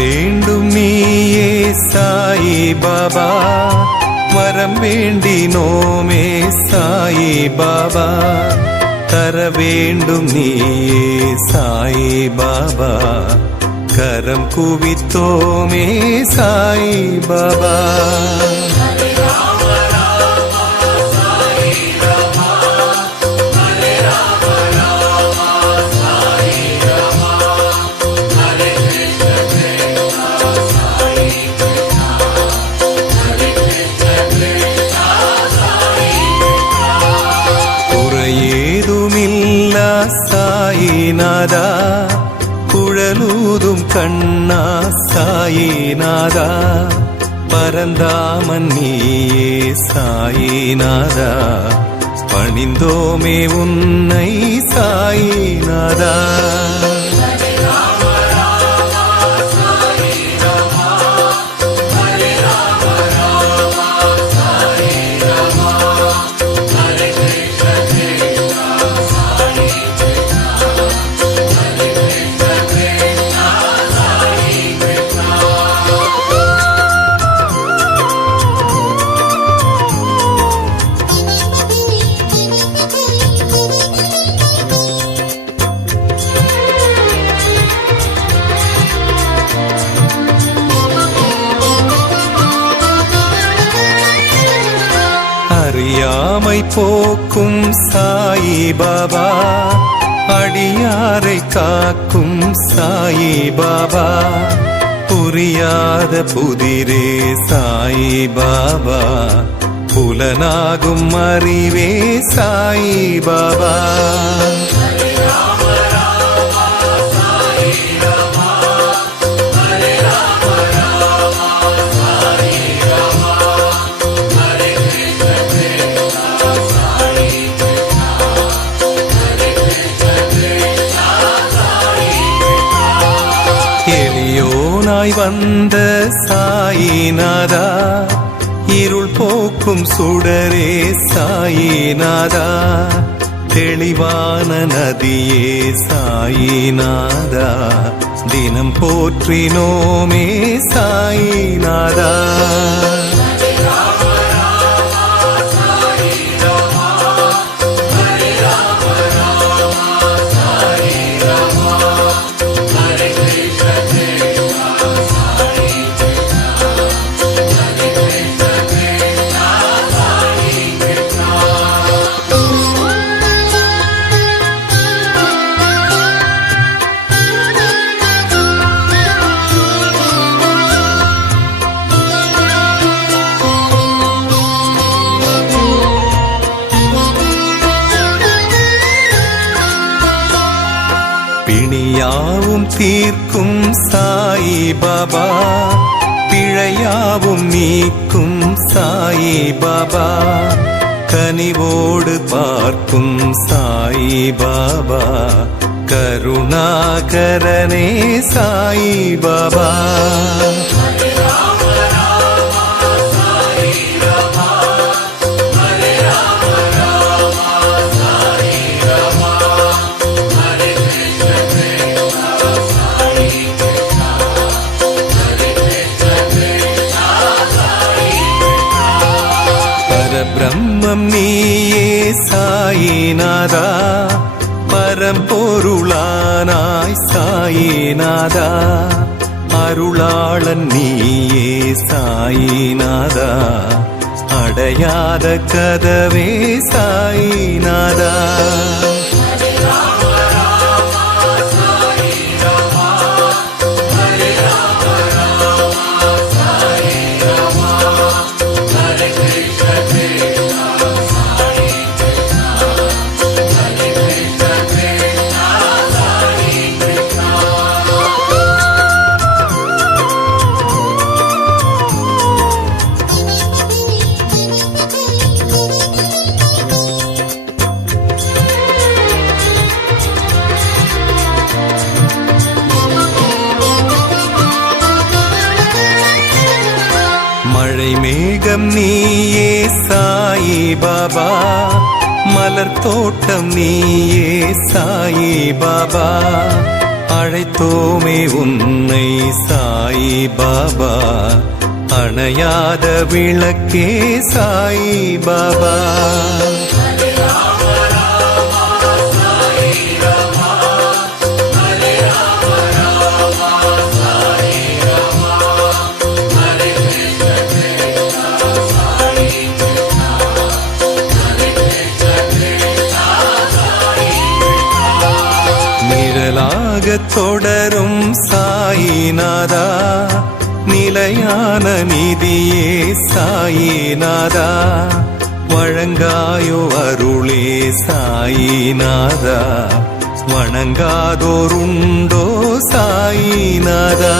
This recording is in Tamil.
வேண்டும் நீயே சாயி பாபா, வரம் வேண்டினோமே சாயி பாபா, தர வேண்டும் நீயே சாயி பாபா, கரம் குவித்தோமே சாயி பாபா. குறையேதுமில்லா சாயிநாதா, குழலூதும் கண்ணா சாயிநாதா, பரந்தாமன் நீயே சாயிநாதா, பணிந்தோமே உன்னை சாயிநாதா. அறியாமை போக்கும் சாயி பாபா, அடியாரை காக்கும் சாயி பாபா, புரியாத புதிரே சாயி பாபா, புலனாகும் அறிவே சாயி பாபா. எளியோனாய் வந்த சாயிநாதா, இருள் போக்கும் சுடரே சாயிநாதா, தெளிவான நதியே சாயிநாதா, தினம் போற்றினோமே சாயிநாதா. பிணியாவும் தீர்க்கும் சாயி பாபா, பிழையாவும் நீக்கும் சாயி பாபா, கனிவோடு பார்க்கும் சாயி பாபா, கருணாகரனே சாயி பாபா. பிரம்மம் நீயே சாயிநாதா, பரம்பொருளானாய் சாயிநாதா, அருளாளன் நீயே சாயிநாதா, அடையாத கதவே சாயிநாதா. மழை மேகம் நீயே சாயி பாபா, மலர் தோட்டம் நீயே சாயி பாபா, அழைத்தோமே உன்னை சாயி பாபா, அணையாத விளக்கே சாயி பாபா. நிழலாக தொடரும் சாயிநாதா, நிலையான நிதியே சாயிநாதா, வழங்காயோ அருளே சாயிநாதா, வணங்காதோருண்டோ சாயிநாதா.